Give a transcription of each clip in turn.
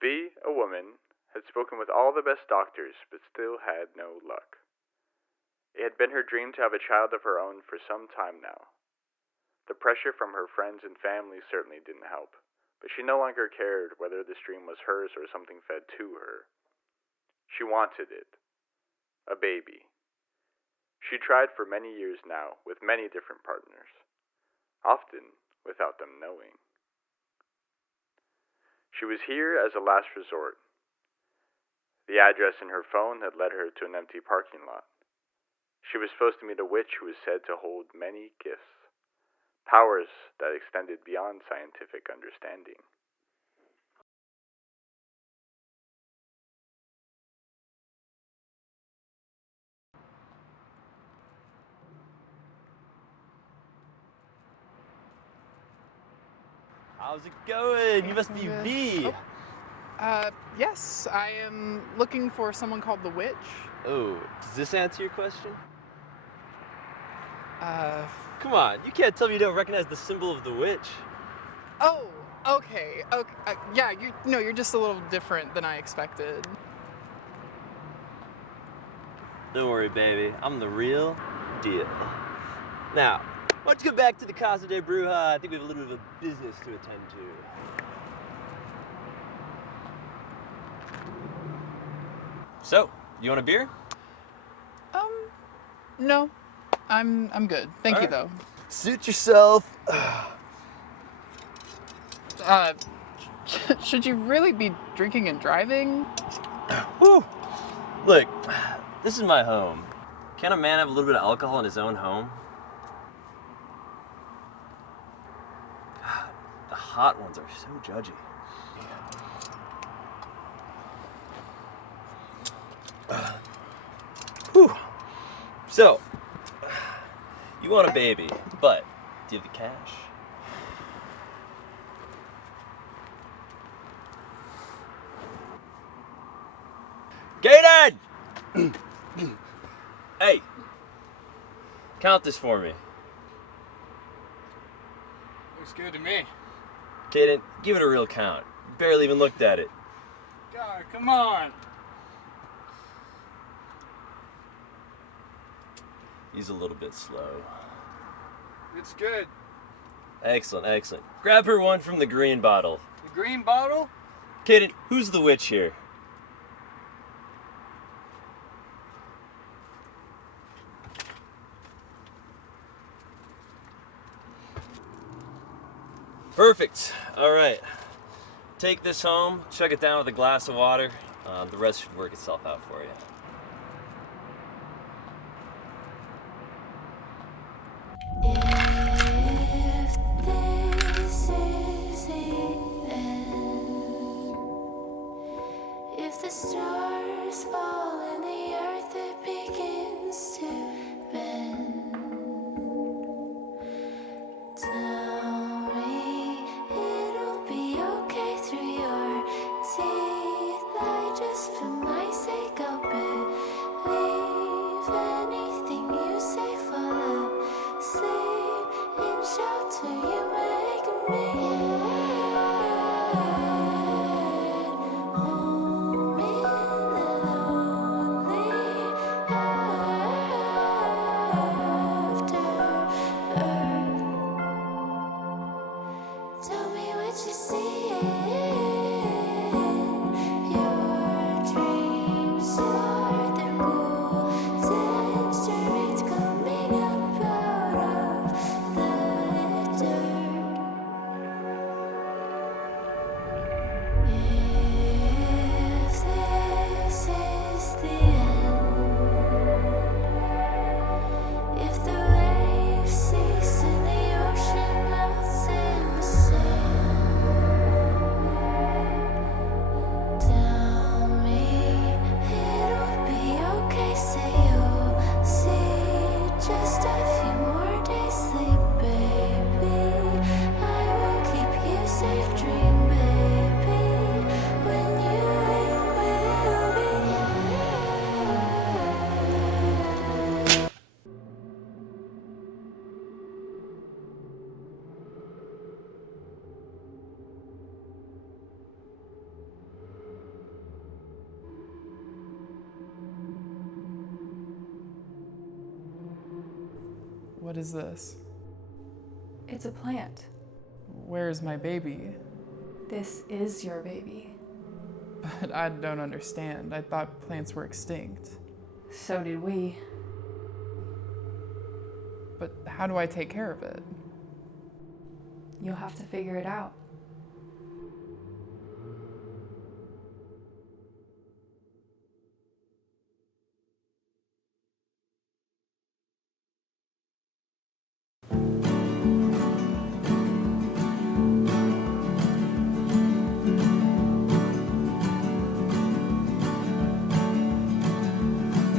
B, a woman, had spoken with all the best doctors but still had no luck. It had been her dream to have a child of her own for some time now. The pressure from her friends and family certainly didn't help, but she no longer cared whether this dream was hers or something fed to her. She wanted it. A baby. She tried for many years now with many different partners, often without them knowing. She was here as a last resort. The address in her phone had led her to an empty parking lot. She was supposed to meet a witch who was said to hold many gifts, powers that extended beyond scientific understanding. How's it going? You must be V. Yes, I am looking for someone called the Witch. Oh, does this answer your question? Come on, you can't tell me you don't recognize the symbol of the witch. Oh, okay. Yeah, you're just a little different than I expected. Don't worry, baby. I'm the real deal. Now, why don't you get back to the Casa de Bruja? I think we have a little bit of a business to attend to. So, you want a beer? No. I'm good. Thank you, though. Suit yourself. Should you really be drinking and driving? Whew. Look, this is my home. Can't a man have a little bit of alcohol in his own home? God, the hot ones are so judgy. Whew. So, you want a baby, but do you have the cash? Gaten! Hey, count this for me. Looks good to me. Gaten, give it a real count. You barely even looked at it. God, come on. He's a little bit slow. It's good. Excellent, excellent. Grab her one from the green bottle. The green bottle? Gaten, who's the witch here? Perfect. All right. Take this home, chug it down with a glass of water. The rest should work itself out for you. If this is the end, if the stars fall and the earth it begins to bend, tell me it'll be okay through your teeth. I just for my sake I'll believe anything you say. Fall asleep in shelter you make me. Home in the lonely aftermath. Tell me what you see in your dreams. Your What is this? It's a plant. Where's my baby? This is your baby. But I don't understand. I thought plants were extinct. So did we. But how do I take care of it? You'll have to figure it out.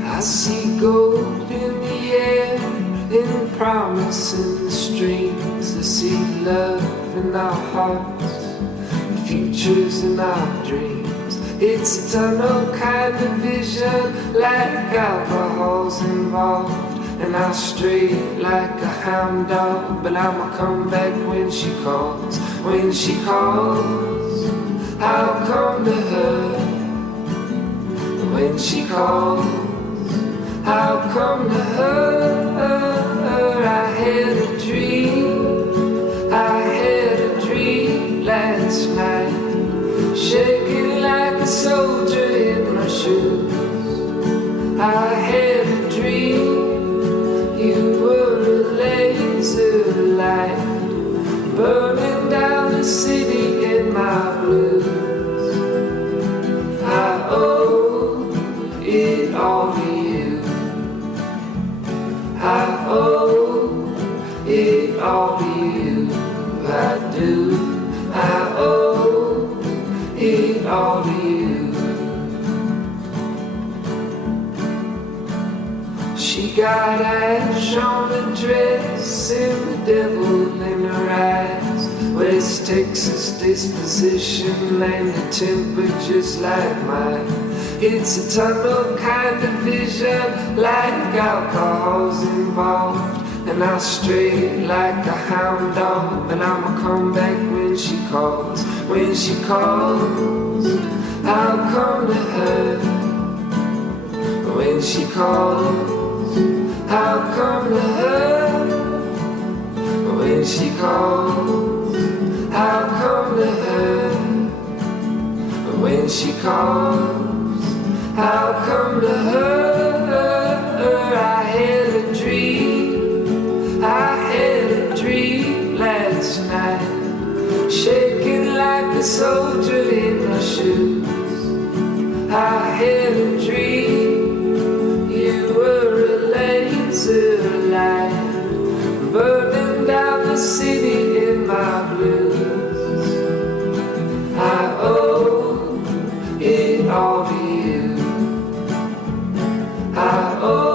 I see gold in the air, in promise in the streams. I see love in our hearts, and futures in our dreams. It's a tunnel kind of vision, like alcohol's involved. And I'll stray like a hound dog, but I'ma come back when she calls. When she calls, I'll come to her. When she calls, I'll come to her. I had a dream, I had a dream last night, shaking like a soldier in my shoes. I had a dream, you were a laser light, burning down the city in my blues. I owe it all to you. I owe it all to you. I do. I owe it all to you. She got ash on her dress and the devil in her eyes. West Texas disposition and the temper just like mine. It's a tunnel kind of vision, like alcohol's involved. And I'll stray like a hound dog, and I'ma come back when she calls. When she calls, I'll come to her. When she calls, I'll come to her. When she calls, I'll come to her. When she calls, I'll come to her. I had a dream, I had a dream last night, shaking like a soldier in my shoes. I had a dream, you were a laser light, burning down the city in my blues. I owe it all to you. I owe.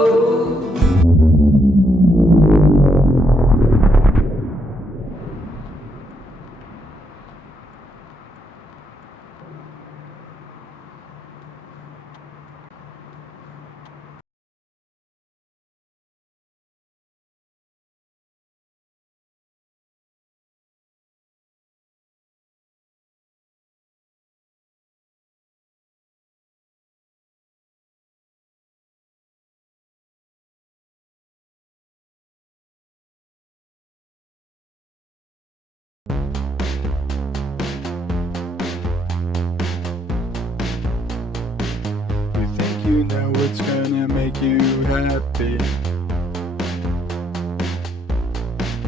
You think you know what's gonna make you happy,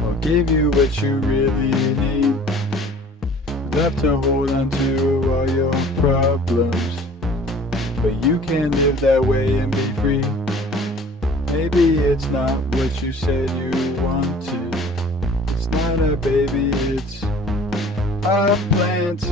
or give you what you really need. Love to hold on to all your problems, but you can't live that way and be free. Maybe it's not what you said you wanted. It's not a baby, it's a plant.